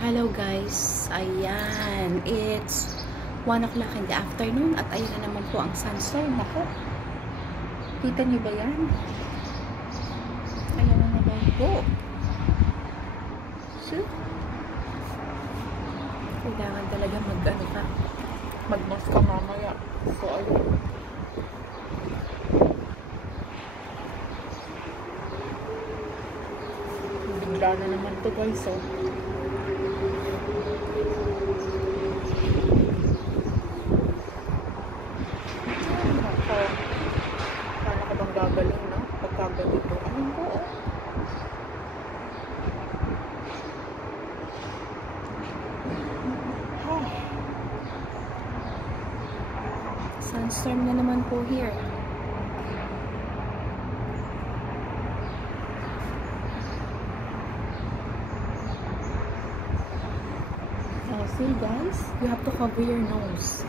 Hello guys, ayan, it's 1 o'clock in the afternoon at ayan na naman po ang sunstorm. Nako, kita nyo ba yan? Ayan na naman po. So, kailangan talaga mag-mask ka mamaya. So, ayun. Bigla na naman to guys, so. Paano ka bang gagaling, no? Pagkaganito. Ayun po, oh. Sunstorm na naman po here. See guys, you have to cover your nose.